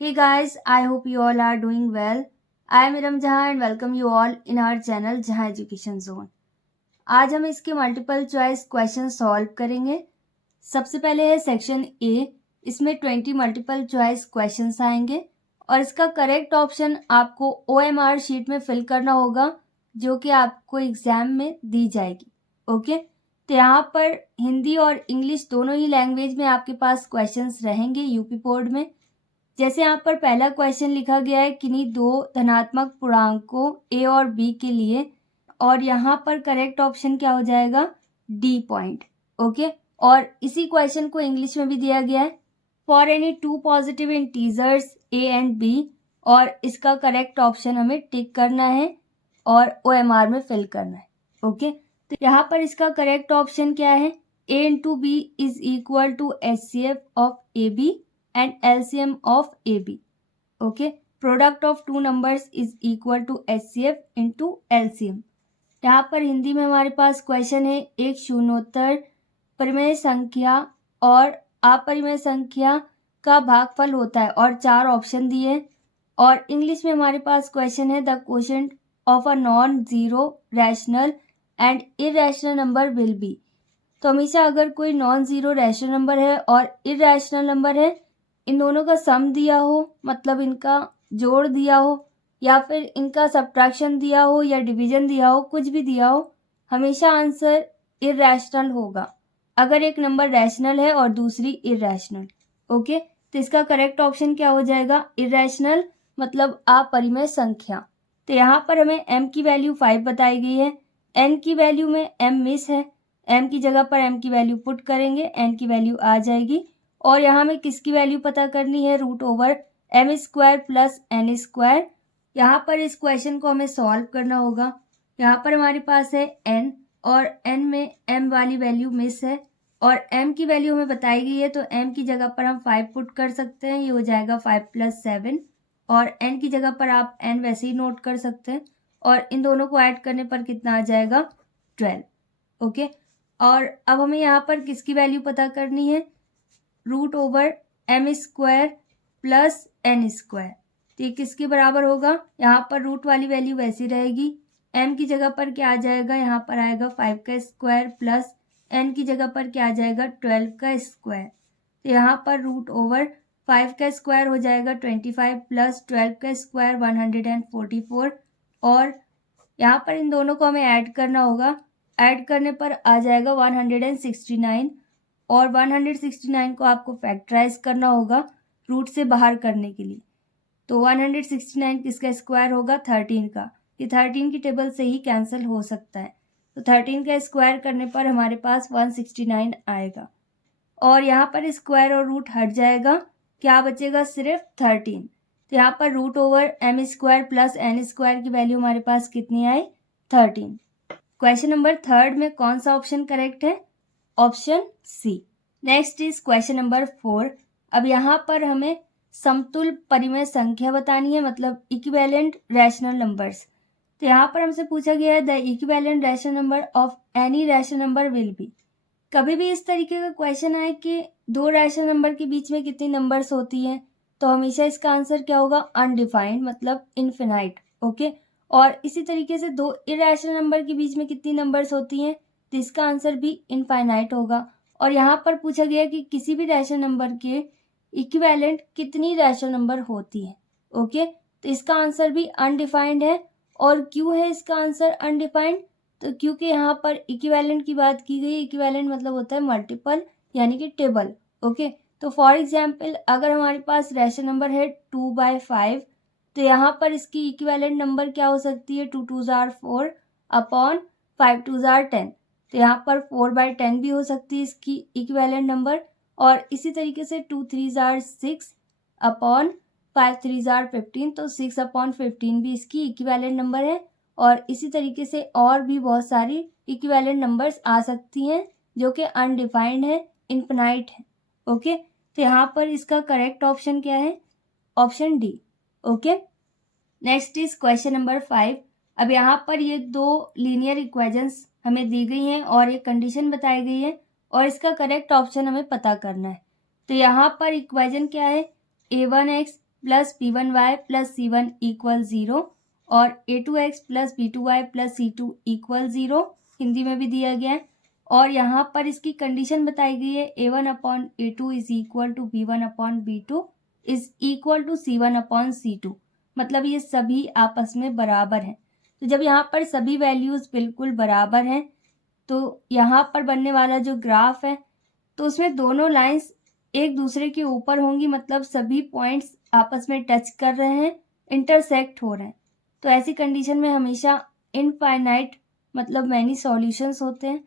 Hey guys, I hope you all are doing well. I am Iram Jahan and welcome you all in our channel जहाँ education zone. आज हम इसके multiple choice question solve करेंगे। सबसे पहले है section A, इसमें 20 multiple choice questions आएंगे और इसका करेक्ट ऑप्शन आपको OMR शीट में फिल करना होगा जो कि आपको एग्जाम में दी जाएगी। ओके, तो यहाँ पर हिंदी और इंग्लिश दोनों ही लैंग्वेज में आपके पास क्वेश्चंस रहेंगे यूपी बोर्ड में। जैसे यहाँ पर पहला क्वेश्चन लिखा गया है किन्हीं दो धनात्मक पूर्णांकों ए और बी के लिए, और यहाँ पर करेक्ट ऑप्शन क्या हो जाएगा, डी पॉइंट। ओके, और इसी क्वेश्चन को इंग्लिश में भी दिया गया है, for any two positive integers A and B, और इसका करेक्ट ऑप्शन हमें टिक करना है और OMR में फिल करना है। ओके, तो यहाँ पर इसका करेक्ट ऑप्शन क्या है, A into B is equal to HCF of A B and LCM of AB. Okay, product of two numbers is equal to HCF into LCM. यहाँ पर हिंदी में हमारे पास क्वेश्चन है एक शून्योत्तर परिमेय संख्या और अपरिमेय संख्या का भागफल होता है और 4 ऑप्शन दिए, और इंग्लिश में हमारे पास क्वेश्चन है the quotient of a non zero rational and irrational number will be. तो हमेशा अगर कोई नॉन जीरो रैशनल नंबर है और इरैशनल नंबर है, इन दोनों का सम दिया हो, मतलब इनका जोड़ दिया हो, या फिर इनका सब्ट्रैक्शन दिया हो या डिवीजन दिया हो, कुछ भी दिया हो, हमेशा आंसर इरैशनल होगा अगर एक नंबर रैशनल है और दूसरी इरैशनल। ओके, तो इसका करेक्ट ऑप्शन क्या हो जाएगा, इरैशनल मतलब अपरिमेय संख्या। तो यहाँ पर हमें m की वैल्यू 5 बताई गई है, n की वैल्यू में m मिस है, m की जगह पर m की वैल्यू पुट करेंगे, n की वैल्यू आ जाएगी, और यहाँ में किसकी वैल्यू पता करनी है, root over m square plus n square. यहाँ पर इस क्वेश्चन को हमें सॉल्व करना होगा। यहाँ पर हमारे पास है n और n में m वाली वैल्यू मिस है और m की वैल्यू हमें बताई गई है, तो m की जगह पर हम 5 पुट कर सकते हैं, ये हो जाएगा 5 + 7, और n की जगह पर आप n वैसे ही नोट कर सकते हैं, और इन दोनों को ऐड करने पर कितना आ जाएगा, 12। ओके, और अब हमें यहाँ पर किसकी वैल्यू पता करनी है, root over m square plus n square. तो ये किसके बराबर होगा, यहाँ पर रूट वाली वैल्यू वैसी रहेगी, m की जगह पर क्या आ जाएगा, यहाँ पर आएगा 5 का स्क्वायर प्लस n की जगह पर क्या आ जाएगा, 12 का स्क्वायर। तो यहाँ पर रूट ओवर 5 का स्क्वायर हो जाएगा 25 प्लस 12 का स्क्वायर 144, और यहाँ पर इन दोनों को हमें ऐड करना होगा, ऐड करने पर आ जाएगा 169, और 169 को आपको फैक्टराइज करना होगा रूट से बाहर करने के लिए। तो 169 किसका स्क्वायर होगा, 13 का। ये 13 की टेबल से ही कैंसिल हो सकता है, तो 13 का स्क्वायर करने पर हमारे पास 169 आएगा, और यहाँ पर स्क्वायर और रूट हट जाएगा, क्या बचेगा, सिर्फ 13। तो यहाँ पर root over m square plus n square की वैल्यू हमारे पास कितनी आई, 13। क्वेश्चन नंबर 3 में कौन सा ऑप्शन करेक्ट है, option C. Next is question number 4। अब यहाँ पर हमें समतुल्य परिमेय संख्या बतानी है, मतलब इक्विवेलेंट रैशनल नंबर्स। तो यहाँ पर हमसे पूछा गया है the equivalent rational number of any rational number will be. कभी भी इस तरीके का क्वेश्चन आए कि दो रैशनल नंबर के बीच में कितनी नंबर्स होती हैं, तो हमेशा इसका आंसर क्या होगा, अनडिफाइंड मतलब इनफिनाइट। ओके, और इसी तरीके से दो इरैशनल नंबर के बीच में कितनी नंबर्स होती हैं, तो इसका आंसर भी इनफाइनाइट होगा। और यहाँ पर पूछा गया कि किसी भी रैशनल नंबर के इक्विवेलेंट कितनी रैशनल नंबर होती है। ओके, तो इसका आंसर भी अनडिफाइंड है। और क्यों है इसका आंसर अनडिफाइंड, तो क्योंकि यहाँ पर इक्विवेलेंट की बात की गई, इक्विवेलेंट मतलब होता है मल्टीपल यानी कि टेबल। ओके, तो फॉर एग्जाम्पल अगर हमारे पास रैशनल नंबर है 2/5, तो यहाँ पर इसकी इक्विवेलेंट नंबर क्या हो सकती है, 2 2s are 4 upon 5 2s are 10। तो यहाँ पर 4/10 भी हो सकती है इसकी इक्विवेलेंट नंबर, और इसी तरीके से 2 3s are 6 upon 5 3s are 15, तो 6 अपॉन 15 भी इसकी इक्विवेलेंट नंबर है। और इसी तरीके से और भी बहुत सारी इक्विवेलेंट नंबर्स आ सकती हैं जो कि अनडिफाइंड है, इनफिनाइट है। ओके, तो यहाँ पर इसका करेक्ट ऑप्शन क्या है, option D. Okay, next is question number 5। अब यहाँ पर ये दो लीनियर इक्वेशंस हमें दी गई हैं और एक कंडीशन बताई गई है, और इसका करेक्ट ऑप्शन हमें पता करना है। तो यहाँ पर इक्वेशन क्या है, a1x plus P1y plus C1 equal 0 और A2x plus B2y plus C2 equal 0 Hindi में भी दिया गया है। और यहाँ पर इसकी कंडीशन बताई गई है A1/A2 is equal to B1/B2 is equal to C1/C2, मतलब ये सभी आपस में बराबर हैं। तो जब यहाँ पर सभी वैल्यूज़ बिल्कुल बराबर हैं तो यहाँ पर बनने वाला जो ग्राफ है तो उसमें दोनों लाइंस एक दूसरे के ऊपर होंगी, मतलब सभी पॉइंट्स आपस में टच कर रहे हैं, इंटरसेक्ट हो रहे हैं। तो ऐसी कंडीशन में हमेशा इनफाइनाइट मतलब मैनी सॉल्यूशंस होते हैं।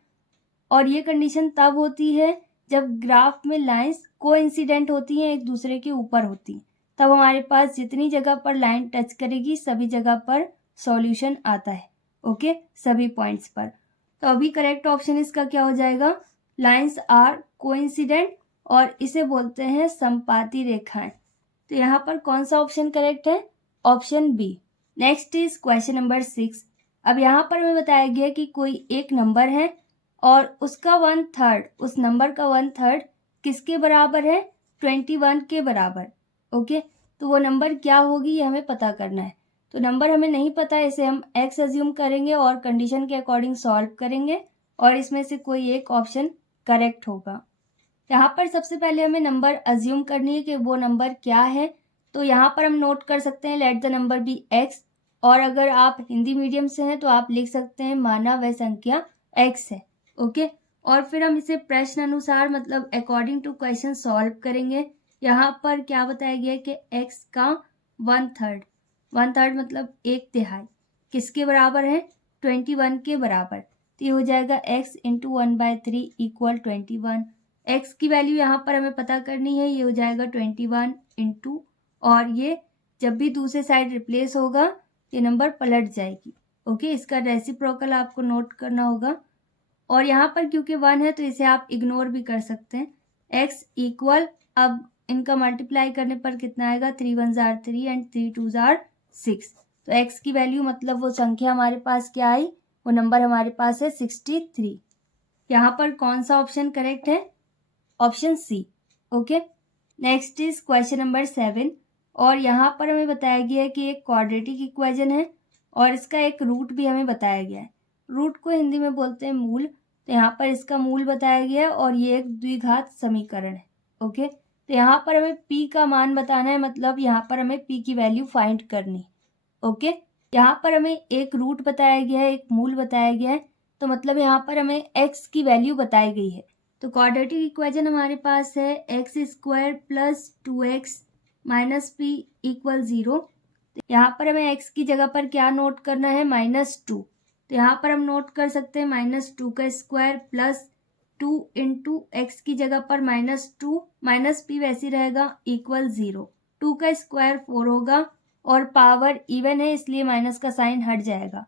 और ये कंडीशन तब होती है जब ग्राफ में लाइंस कोइंसिडेंट होती हैं, एक दूसरे के ऊपर होती हैं, तब हमारे पास जितनी जगह पर लाइन टच करेगी सभी जगह पर सॉल्यूशन आता है। ओके, सभी पॉइंट्स पर। तो अभी करेक्ट ऑप्शन इसका क्या हो जाएगा, लाइंस आर कोइंसिडेंट और इसे बोलते हैं संपाती रेखाएं। तो यहाँ पर कौन सा ऑप्शन करेक्ट है, option B. Next is question number 6। अब यहाँ पर हमें बताया गया कि कोई एक नंबर है और उसका 1/3, उस नंबर का 1/3 किसके बराबर है, 21 के बराबर। ओके, तो वो नंबर क्या होगी ये हमें पता करना है। तो नंबर हमें नहीं पता है, इसे हम x अज्यूम करेंगे और कंडीशन के अकॉर्डिंग सॉल्व करेंगे और इसमें से कोई एक ऑप्शन करेक्ट होगा। यहाँ पर सबसे पहले हमें नंबर अज्यूम करनी है कि वो नंबर क्या है। तो यहाँ पर हम नोट कर सकते हैं let the number B x, और अगर आप हिंदी मीडियम से हैं तो आप लिख सकते हैं माना वह संख्या x है। ओके, और फिर हम इसे प्रश्न अनुसार मतलब अकॉर्डिंग टू क्वेश्चन सॉल्व करेंगे। यहाँ पर क्या बताया गया है कि x का 1/3 मतलब 1/3 किसके बराबर है, 21 के बराबर। तो ये हो जाएगा x इंटू 1/3 इक्वल 21। x की वैल्यू यहाँ पर हमें पता करनी है, ये हो जाएगा 21 इंटू, और ये जब भी दूसरे साइड रिप्लेस होगा ये नंबर पलट जाएगी। ओके, इसका रेसिप्रोकल आपको नोट करना होगा। और यहाँ पर क्योंकि 1 है तो इसे आप इग्नोर भी कर सकते हैं। x इक्वल, अब इनका मल्टीप्लाई करने पर कितना आएगा, 3 1 जार 3 एंड 3 2 जार 6। तो x की वैल्यू मतलब वो संख्या हमारे पास क्या आई, वो नंबर हमारे पास है 63। यहाँ पर कौन सा ऑप्शन करेक्ट है, option C. Okay, next is question number 7। और यहाँ पर हमें बताया गया है कि एक क्वाड्रेटिक इक्वेशन है और इसका एक रूट भी हमें बताया गया है। रूट को हिंदी में बोलते हैं मूल। तो यहाँ पर इसका मूल बताया गया है और ये एक द्विघात समीकरण है। ओके, तो यहाँ पर हमें p का मान बताना है, मतलब यहाँ पर हमें p की वैल्यू फाइंड करनी। ओके, यहाँ पर हमें एक रूट बताया गया है, एक मूल बताया गया है, तो मतलब यहाँ पर हमें x की वैल्यू बताई गई है। तो क्वाड्रेटिक इक्वेशन हमारे पास है x² plus 2x minus p equal 0। यहाँ पर हमें x की जगह पर क्या नोट करना है, -2। तो यहाँ पर हम नोट कर सकते हैं -2 का स्क्वायर प्लस 2 इंटू एक्स की जगह पर -2 माइनस p वैसे रहेगा इक्वल 0। 2 का स्क्वायर 4 होगा और पावर इवन है इसलिए माइनस का साइन हट जाएगा,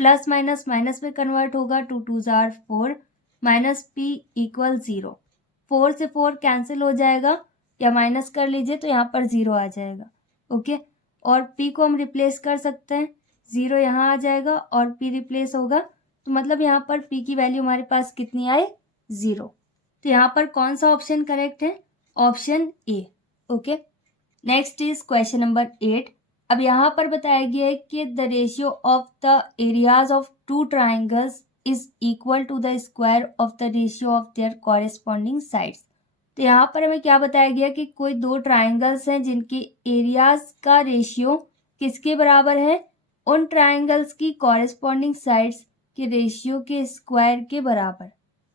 प्लस माइनस माइनस में कन्वर्ट होगा, 2 2 जार 4 माइनस p इक्वल 0। 4 से 4 कैंसिल हो जाएगा या माइनस कर लीजिए तो यहाँ पर 0 आ जाएगा। ओके, और p को हम रिप्लेस कर सकते हैं, 0 यहाँ आ जाएगा और p रिप्लेस होगा, तो मतलब यहाँ पर p की वैल्यू हमारे पास कितनी आए, 0। तो यहाँ पर कौन सा ऑप्शन करेक्ट है, option A. Okay, next is question number 8। अब यहाँ पर बताया गया है कि the ratio of the areas of 2 triangles is equal to the square of the ratio of their corresponding sides. तो यहाँ पर हमें क्या बताया गया कि कोई 2 ट्राइंगल्स हैं जिनके एरियाज का रेशियो किसके बराबर है, उन ट्राइंगल्स की कॉरेस्पॉन्डिंग साइड्स के रेशियो के स्क्वायर के बराबर।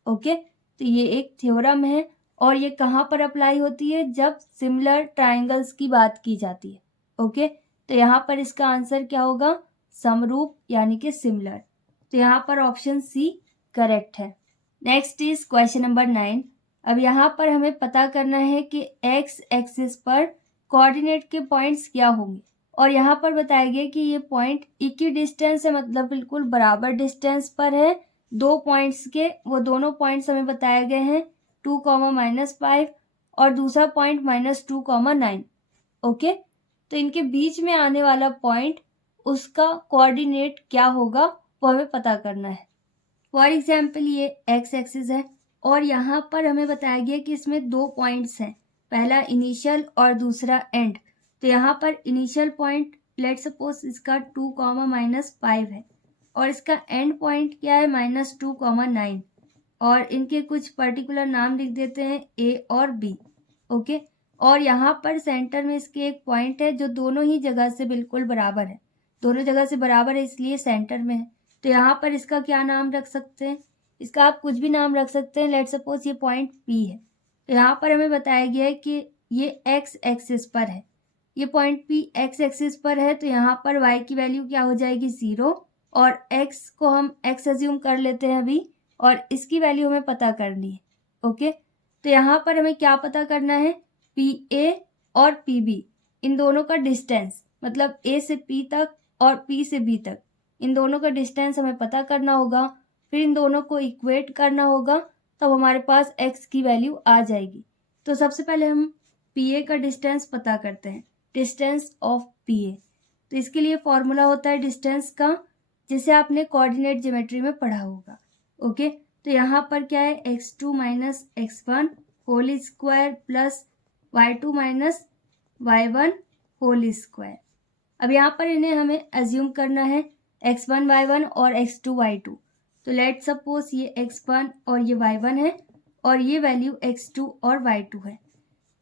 ओके, तो ये एक थ्योरम है और ये कहाँ पर अप्लाई होती है, जब सिमिलर ट्राइंगल्स की बात की जाती है। ओके, तो यहाँ पर इसका आंसर क्या होगा, समरूप यानी कि सिमिलर। तो यहाँ पर ऑप्शन सी करेक्ट है। Next is question number 9। अब यहाँ पर हमें पता करना है कि एक्स एक्सिस पर कोऑर्डिनेट के पॉइंट्स क्या होंगे, और यहाँ पर बताया गया कि ये पॉइंट इक्वी डिस्टेंस है, मतलब बिल्कुल बराबर डिस्टेंस पर है 2 पॉइंट्स के। वो दोनों पॉइंट्स हमें बताए गए हैं 2, -5 और दूसरा पॉइंट -2, 9। ओके, तो इनके बीच में आने वाला पॉइंट उसका कोऑर्डिनेट क्या होगा वो हमें पता करना है। फॉर एग्जाम्पल ये एक्स एक्सिस है और यहाँ पर हमें बताया गया कि इसमें 2 पॉइंट्स हैं, पहला इनिशियल और दूसरा एंड। तो यहाँ पर इनिशियल पॉइंट लेट सपोज इसका 2, -5 है और इसका एंड पॉइंट क्या है -2, 9 और इनके कुछ पर्टिकुलर नाम लिख देते हैं ए और बी। ओके, और यहाँ पर सेंटर में इसके एक पॉइंट है जो दोनों ही जगह से बिल्कुल बराबर है, दोनों जगह से बराबर है इसलिए सेंटर में है। तो यहाँ पर इसका क्या नाम रख सकते हैं, इसका आप कुछ भी नाम रख सकते हैं। लेट सपोज ये पॉइंट पी है, तो यहाँ पर हमें बताया गया है कि ये एक्स एक्सिस पर है, ये पॉइंट पी एक्स एक्सिस पर है, तो यहाँ पर वाई की वैल्यू क्या हो जाएगी 0 और एक्स को हम एक्स एज्यूम कर लेते हैं अभी और इसकी वैल्यू हमें पता करनी है। ओके, तो यहाँ पर हमें क्या पता करना है, पी ए और पी बी इन दोनों का डिस्टेंस, मतलब ए से पी तक और पी से बी तक इन दोनों का डिस्टेंस हमें पता करना होगा। फिर इन दोनों को इक्वेट करना होगा, तब हमारे पास x की वैल्यू आ जाएगी। तो सबसे पहले हम पी ए का डिस्टेंस पता करते हैं, डिस्टेंस ऑफ पी ए। तो इसके लिए फॉर्मूला होता है डिस्टेंस का, जिसे आपने कोऑर्डिनेट ज्योमेट्री में पढ़ा होगा। ओके, तो यहाँ पर क्या है x2 - x1 whole square plus y2 - y1 whole square. अब यहाँ पर इन्हें हमें एज्यूम करना है x1 y1 और x2 y2। तो लेट सपोज ये x1 और ये y1 है और ये वैल्यू x2 और y2 है।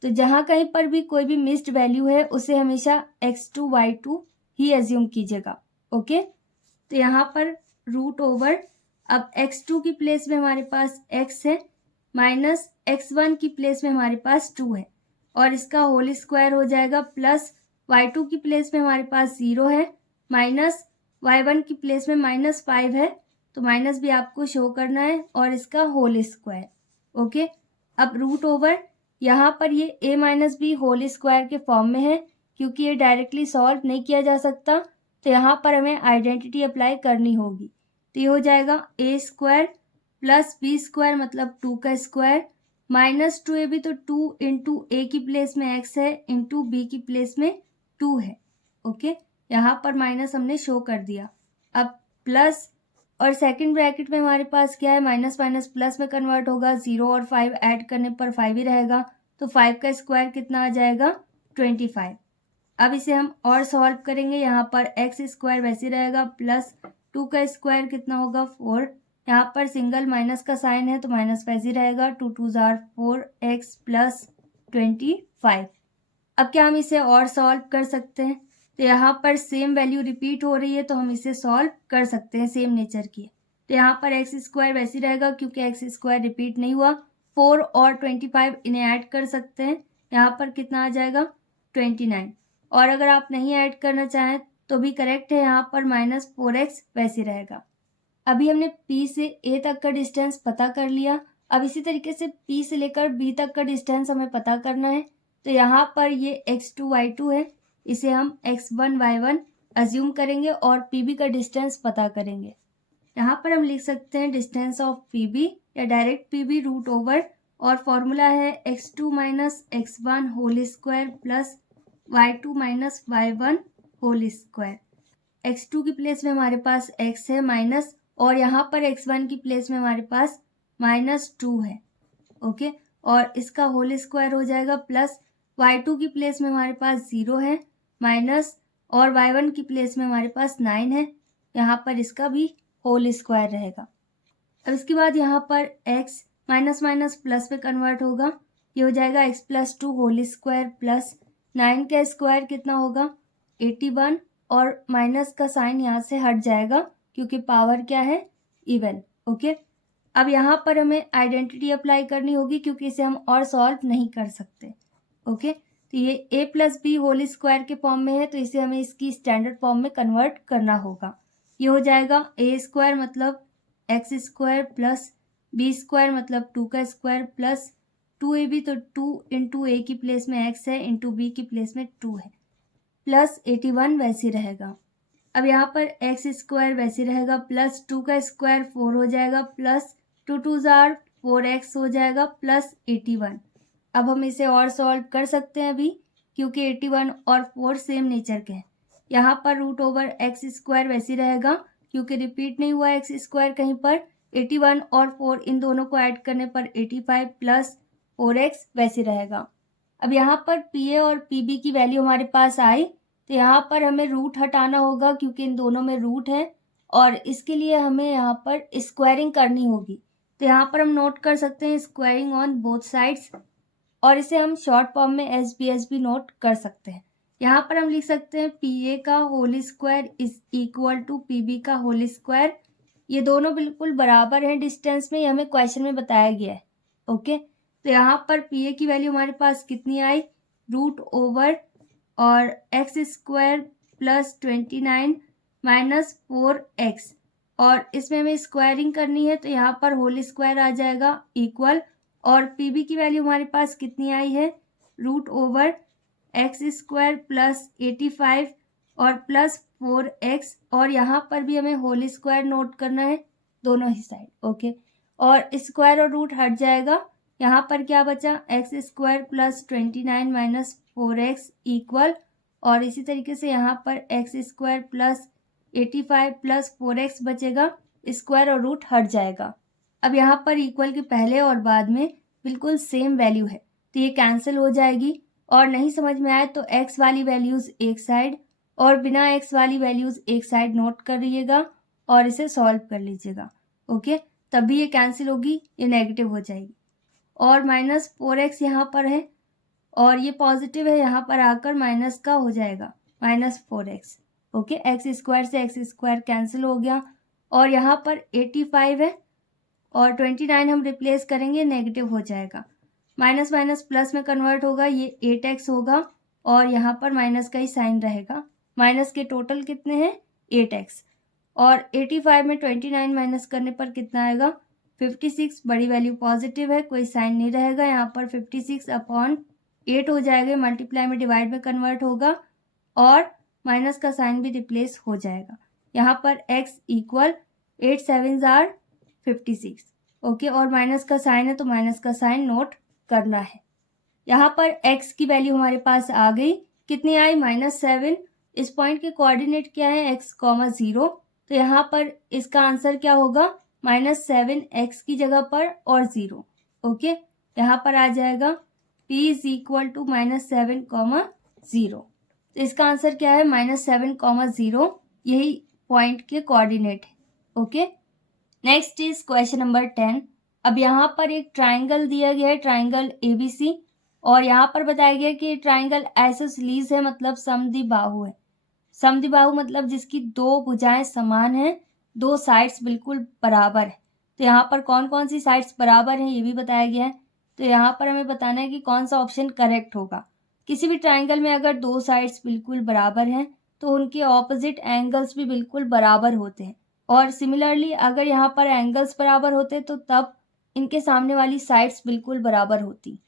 तो जहाँ कहीं पर भी कोई भी मिस्ड वैल्यू है उसे हमेशा x2 y2 ही एज्यूम कीजिएगा। ओके, तो यहाँ पर रूट ओवर, अब x2 की प्लेस में हमारे पास x है माइनस x1 की प्लेस में हमारे पास 2 है और इसका होल स्क्वायर हो जाएगा प्लस y2 की प्लेस में हमारे पास 0 है माइनस y1 की प्लेस में -5 है, तो माइनस भी आपको शो करना है और इसका होल स्क्वायर। ओके, अब रूट ओवर, यहाँ पर ये a minus B whole square के फॉर्म में है क्योंकि ये डायरेक्टली सॉल्व नहीं किया जा सकता, तो यहाँ पर हमें आइडेंटिटी अप्लाई करनी होगी। तो ये हो जाएगा a square plus B square मतलब 2 का स्क्वायर माइनस 2ab, तो 2 इंटू ए की प्लेस में x है इंटू बी की प्लेस में 2 है। ओके, यहाँ पर माइनस हमने शो कर दिया। अब प्लस और सेकंड ब्रैकेट में हमारे पास क्या है, माइनस माइनस प्लस में कन्वर्ट होगा, 0 और 5 ऐड करने पर 5 ही रहेगा, तो 5 का स्क्वायर कितना आ जाएगा 25। अब इसे हम और सॉल्व करेंगे, यहाँ पर एक्स स्क्वायर वैसे रहेगा प्लस 2 का स्क्वायर कितना होगा 4, यहाँ पर सिंगल माइनस का साइन है तो माइनस वैसे रहेगा, 2 2 जार 4x प्लस 25। अब क्या हम इसे और सॉल्व कर सकते हैं, तो यहाँ पर सेम वैल्यू रिपीट हो रही है तो हम इसे सॉल्व कर सकते हैं सेम नेचर की। तो यहाँ पर एक्स स्क्वायर वैसे रहेगा क्योंकि एक्स स्क्वायर रिपीट नहीं हुआ, 4 और 25 इन्हें ऐड कर सकते हैं, यहाँ पर कितना आ जाएगा 29। और अगर आप नहीं ऐड करना चाहें तो भी करेक्ट है, यहाँ पर -4x वैसे रहेगा। अभी हमने P से A तक का डिस्टेंस पता कर लिया, अब इसी तरीके से P से लेकर B तक का डिस्टेंस हमें पता करना है। तो यहाँ पर ये x2 y2 है, इसे हम x1 y1 अज्यूम करेंगे और PB का डिस्टेंस पता करेंगे। यहाँ पर हम लिख सकते हैं डिस्टेंस ऑफ PB या डायरेक्ट PB रूट ओवर, और फॉर्मूला है x2 - x1 whole square plus y2 - y1 whole square. x2 की प्लेस में हमारे पास x है माइनस, और यहाँ पर x1 की प्लेस में हमारे पास -2 है। ओके, और इसका होल स्क्वायर हो जाएगा प्लस y2 की प्लेस में हमारे पास 0 है माइनस, और y1 की प्लेस में हमारे पास 9 है, यहाँ पर इसका भी होल स्क्वायर रहेगा। अब इसके बाद यहाँ पर x माइनस माइनस प्लस में कन्वर्ट होगा, ये हो जाएगा x plus 2 whole square plus 9 का स्क्वायर कितना होगा 81, और माइनस का साइन यहाँ से हट जाएगा क्योंकि पावर क्या है इवन। ओके, अब यहाँ पर हमें आइडेंटिटी अप्लाई करनी होगी क्योंकि इसे हम और सॉल्व नहीं कर सकते। ओके, तो ये a plus B whole square के फॉर्म में है तो इसे हमें इसकी स्टैंडर्ड फॉर्म में कन्वर्ट करना होगा। ये हो जाएगा a स्क्वायर मतलब x square plus b square मतलब 2 का स्क्वायर प्लस 2ab, तो 2 इंटू ए की प्लेस में x है इंटू बी की प्लेस में 2 है प्लस 81 वैसे रहेगा। अब यहाँ पर एक्स स्क्वायर वैसे रहेगा प्लस 2 का स्क्वायर 4 हो जाएगा प्लस 2 2 जार 4x हो जाएगा प्लस 81। अब हम इसे और सॉल्व कर सकते हैं अभी क्योंकि 81 और 4 सेम नेचर के हैं। यहाँ पर रूट ओवर एक्स स्क्वायर वैसे रहेगा क्योंकि रिपीट नहीं हुआ एक्स स्क्वायर कहीं पर, 81 और 4 इन दोनों को ऐड करने पर 85 प्लस 4x वैसे रहेगा। अब यहाँ पर पी ए और पी बी की वैल्यू हमारे पास आई, तो यहाँ पर हमें रूट हटाना होगा क्योंकि इन दोनों में रूट है और इसके लिए हमें यहाँ पर स्क्वायरिंग करनी होगी। तो यहाँ पर हम नोट कर सकते हैं स्क्वायरिंग ऑन बोथ साइड्स और इसे हम शॉर्ट फॉर्म में एस बी नोट कर सकते हैं। यहाँ पर हम लिख सकते हैं पी ए का whole square is equal to P B का होल स्क्वायर। ये दोनों बिल्कुल बराबर हैं डिस्टेंस में, ये हमें क्वेश्चन में बताया गया है। ओके, तो यहाँ पर पी ए की वैल्यू हमारे पास कितनी आई, रूट ओवर और x square plus 29 minus 4x और इसमें हमें स्क्वायरिंग करनी है तो यहाँ पर होल स्क्वायर आ जाएगा इक्वल और पी बी की वैल्यू हमारे पास कितनी आई है, root over X square plus 85 और प्लस 4x और यहाँ पर भी हमें होल स्क्वायर नोट करना है दोनों ही साइड। ओके, और स्क्वायर और रूट हट जाएगा, यहाँ पर क्या बचा, x square plus 29 minus 4x equal और इसी तरीके से यहाँ पर x square plus 85 plus 4x बचेगा, स्क्वायर और रूट हट जाएगा। अब यहाँ पर इक्वल के पहले और बाद में बिल्कुल सेम वैल्यू है तो ये कैंसिल हो जाएगी और नहीं समझ में आए तो x वाली वैल्यूज एक साइड और बिना x वाली वैल्यूज एक साइड नोट कर लीजिएगा और इसे सॉल्व कर लीजिएगा। ओके, तभी ये कैंसिल होगी, ये नेगेटिव हो जाएगी और माइनस 4x यहाँ पर है और ये पॉजिटिव है, यहाँ पर आकर माइनस का हो जाएगा minus 4x। Okay, x square से एक्स स्क्वायर कैंसिल हो गया और यहाँ पर 85 है और 29 हम रिप्लेस करेंगे, नेगेटिव हो जाएगा, माइनस माइनस प्लस में कन्वर्ट होगा, ये 8x होगा और यहाँ पर माइनस का ही साइन रहेगा। माइनस के टोटल कितने हैं, 8x और 85 में 29 माइनस करने पर कितना आएगा, 56। बड़ी वैल्यू पॉजिटिव है, कोई साइन नहीं रहेगा, यहाँ पर 56/8 हो जाएगा, मल्टीप्लाई में डिवाइड में कन्वर्ट होगा और माइनस का साइन भी रिप्लेस हो जाएगा। यहाँ पर x इक्वल 8 7 आर 56। ओके, और माइनस का साइन है तो माइनस का साइन नोट करना है। यहाँ पर x की वैल्यू हमारे पास आ गई, कितनी आई, -7। इस पॉइंट के कोऑर्डिनेट क्या है, x, 0, तो यहाँ पर इसका आंसर क्या होगा, -7x की जगह पर और 0। ओके, यहाँ पर आ जाएगा p इज इक्वल टू -7, 0। तो इसका आंसर क्या है, -7, 0, यही पॉइंट के कोऑर्डिनेट है। Okay, next is question number 10। अब यहाँ पर एक ट्राइंगल दिया गया है, ट्राइंगल ABC और यहाँ पर बताया गया कि ट्राइंगल आइसोसेलेस है, मतलब समद्विबाहु है। समद्विबाहु मतलब जिसकी दो भुजाएं समान हैं, दो साइड्स बिल्कुल बराबर है। तो यहाँ पर कौन कौन सी साइड्स बराबर हैं ये भी बताया गया है। तो यहाँ पर हमें बताना है कि कौन सा ऑप्शन करेक्ट होगा। किसी भी ट्राइंगल में अगर दो साइड्स बिल्कुल बराबर हैं तो उनके ऑपोजिट एंगल्स भी बिल्कुल बराबर होते हैं और सिमिलरली अगर यहाँ पर एंगल्स बराबर होते तो तब इनके सामने वाली साइड्स बिल्कुल बराबर होती।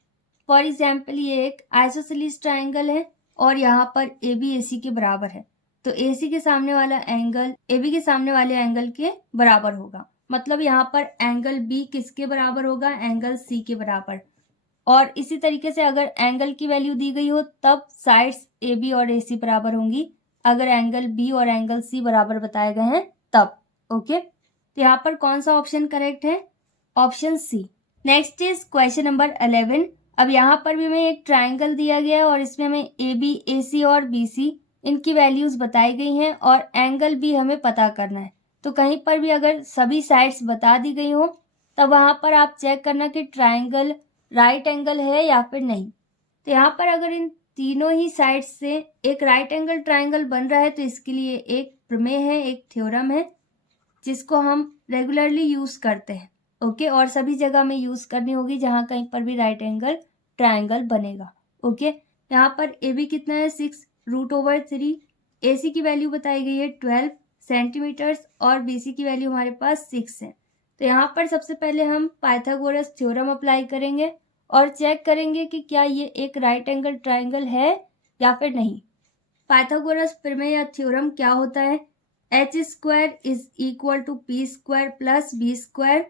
फॉर एग्जाम्पल ये एक आइसोसेलेस ट्राइंगल है और यहाँ पर AB AC के बराबर है, तो AC के सामने वाला एंगल AB के सामने वाले एंगल के बराबर होगा, मतलब यहाँ पर एंगल B किसके बराबर होगा, एंगल C के बराबर। और इसी तरीके से अगर एंगल की वैल्यू दी गई हो तब साइड्स AB और AC बराबर होंगी, अगर एंगल B और एंगल C बराबर बताए गए हैं तब। ओके, तो यहाँ पर कौन सा ऑप्शन करेक्ट है, option C। Next is question number 11। अब यहाँ पर भी हमें एक ट्राइंगल दिया गया है और इसमें हमें AB, AC और BC इनकी वैल्यूज बताई गई हैं और एंगल भी हमें पता करना है। तो कहीं पर भी अगर सभी साइड्स बता दी गई हो तब वहाँ पर आप चेक करना कि ट्राइंगल राइट एंगल है या फिर नहीं। तो यहाँ पर अगर इन तीनों ही साइड्स से एक राइट एंगल ट्राइंगल बन रहा है तो इसके लिए एक प्रमेय है, एक थ्योरम है जिसको हम रेगुलरली यूज करते हैं। ओके, और सभी जगह में यूज करनी होगी जहाँ कहीं पर भी राइट एंगल ट्राइंगल बनेगा। ओके, यहाँ पर AB कितना है, 6 √3। AC की वैल्यू बताई गई है 12 सेंटीमीटर्स और BC की वैल्यू हमारे पास 6 है। तो यहाँ पर सबसे पहले हम पाइथागोरस थ्योरम अप्लाई करेंगे और चेक करेंगे कि क्या ये एक राइट एंगल ट्राइंगल है या फिर नहीं। पाइथागोरस प्रमेय या थ्योरम क्या होता है, h² is equal to p² plus b²,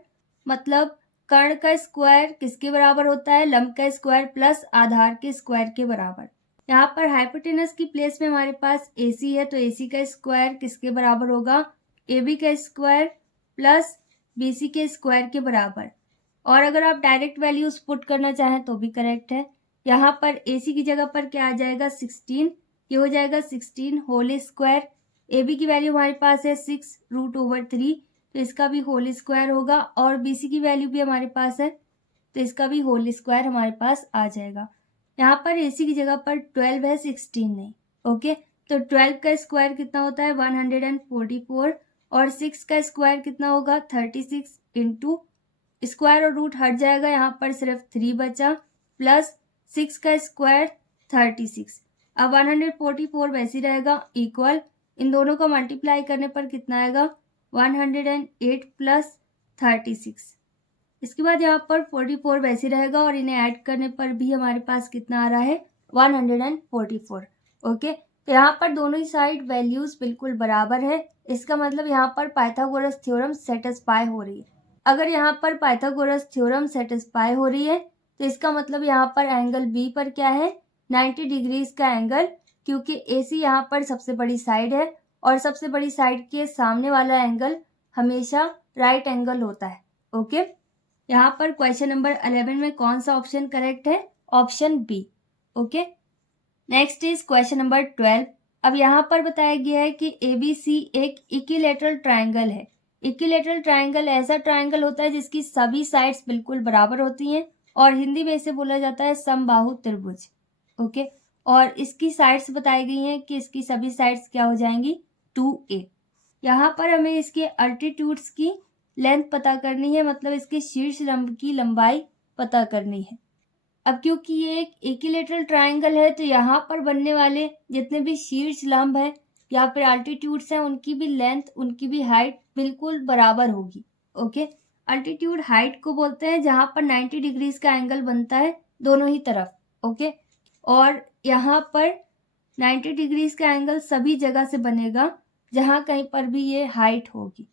मतलब कर्ण का स्क्वायर किसके बराबर होता है, लंब का स्क्वायर प्लस आधार के स्क्वायर के बराबर। यहाँ पर हाइपोटेनस की प्लेस में हमारे पास AC है तो AC का स्क्वायर किसके बराबर होगा, AB का स्क्वायर प्लस BC के स्क्वायर के बराबर। और अगर आप डायरेक्ट वैल्यूज पुट करना चाहें तो भी करेक्ट है। यहाँ पर AC की जगह पर क्या आ जाएगा 16, ये हो जाएगा 16 होल स्क्वायर। AB की वैल्यू हमारे पास है 6√3, तो इसका भी होल स्क्वायर होगा। और BC की वैल्यू भी हमारे पास है, तो इसका भी होल स्क्वायर हमारे पास आ जाएगा। यहाँ पर AC की जगह पर 12 है, 16 नहीं। ओके, तो 12 का स्क्वायर कितना होता है 144, और 6 का स्क्वायर कितना होगा 36 इंटू स्क्वायर और रूट हट जाएगा, यहाँ पर सिर्फ 3 बचा, प्लस 6 का स्क्वायर 36। अब 144 वैसे ही रहेगा, इक्वल इन दोनों का मल्टीप्लाई करने पर कितना आएगा 108 प्लस 36। इसके बाद यहाँ पर 44 वैसे रहेगा, और इन्हें ऐड करने पर भी हमारे पास कितना आ रहा है 144। ओके, तो यहाँ पर दोनों ही साइड वैल्यूज बिल्कुल बराबर है। इसका मतलब यहाँ पर पाइथागोरस थ्योरम सेटिस्फाई हो रही है। अगर यहाँ पर पाइथागोरस थ्योरम सेटिस्फाई हो रही है तो इसका मतलब यहाँ पर एंगल बी पर क्या है 90 डिग्रीज का एंगल, क्योंकि AC यहाँ पर सबसे बड़ी साइड है, और सबसे बड़ी साइड के सामने वाला एंगल हमेशा राइट एंगल होता है। ओके, यहाँ पर क्वेश्चन नंबर 11 में कौन सा ऑप्शन करेक्ट है, option B. Okay, next is question number 12। अब यहाँ पर बताया गया है कि ABC एक इक्विलैटरल ट्राइंगल है। इक्विलैटरल ट्राइंगल ऐसा ट्राइंगल होता है जिसकी सभी साइड्स बिल्कुल बराबर होती हैं, और हिंदी में इसे बोला जाता है समबाहु त्रिभुज। ओके, और इसकी साइड्स बताई गई हैं कि इसकी सभी साइड्स क्या हो जाएंगी 2a। यहाँ पर हमें इसके अल्टीट्यूड्स की लेंथ पता करनी है, मतलब इसके शीर्ष लंब की लंबाई पता करनी है। अब क्योंकि ये एक इक्विलैटरल ट्राइंगल है तो यहाँ पर बनने वाले जितने भी शीर्ष लंब है या फिर अल्टीट्यूड्स हैं उनकी भी लेंथ, उनकी भी हाइट बिल्कुल बराबर होगी। ओके, अल्टीट्यूड हाइट को बोलते हैं जहाँ पर 90 डिग्रीज का एंगल बनता है दोनों ही तरफ। ओके, और यहाँ पर 90 डिग्रीज का एंगल सभी जगह से बनेगा जहाँ कहीं पर भी ये हाइट होगी।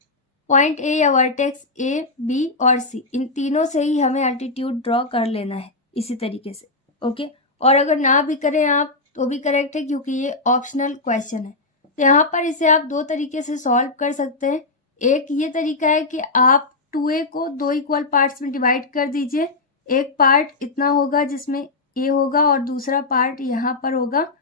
पॉइंट A या वर्टेक्स A, B और C, इन तीनों से ही हमें अल्टीट्यूड ड्रॉ कर लेना है इसी तरीके से। ओके, और अगर ना भी करें आप तो भी करेक्ट है, क्योंकि ये ऑप्शनल क्वेश्चन है। तो यहाँ पर इसे आप दो तरीके से सॉल्व कर सकते हैं। एक ये तरीका है कि आप 2a को दो इक्वल पार्ट्स में डिवाइड कर दीजिए। एक पार्ट इतना होगा जिसमें a होगा, और दूसरा पार्ट यहाँ पर होगा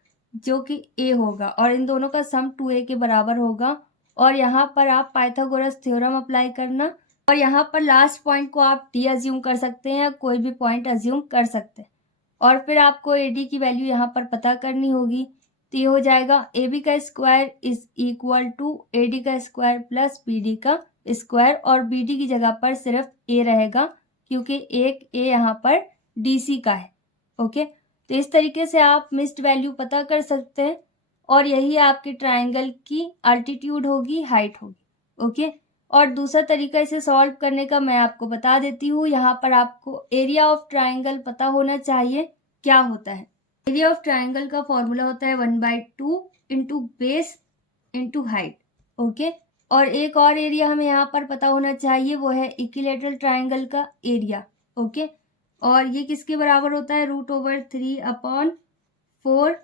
जो कि a होगा, और इन दोनों का सम 2a के बराबर होगा। और यहाँ पर आप पाइथागोरस थ्योरम अप्लाई करना, और यहाँ पर लास्ट पॉइंट को आप D अज्यूम कर सकते हैं, कोई भी पॉइंट अज्यूम कर सकते हैं। और फिर आपको AD की वैल्यू यहाँ पर पता करनी होगी, तो ये हो जाएगा AB का square is equal to AD का स्क्वायर प्लस BD का स्क्वायर, और BD की जगह पर सिर्फ A रहेगा क्योंकि एक A यहाँ पर DC का है। ओके, तो इस तरीके से आप मिस्ड वैल्यू पता कर सकते हैं, और यही आपके ट्राइंगल की अल्टीट्यूड होगी, हाइट होगी। ओके, और दूसरा तरीका इसे सॉल्व करने का मैं आपको बता देती हूँ। यहाँ पर आपको एरिया ऑफ ट्राइंगल पता होना चाहिए क्या होता है। एरिया ऑफ ट्राइंगल का फॉर्मूला होता है 1/2 into base into height. Okay, और एक और एरिया हमें यहाँ पर पता होना चाहिए, वो है इक्विलैटरल ट्राइंगल का एरिया। ओके, और ये किसके बराबर होता है √3/4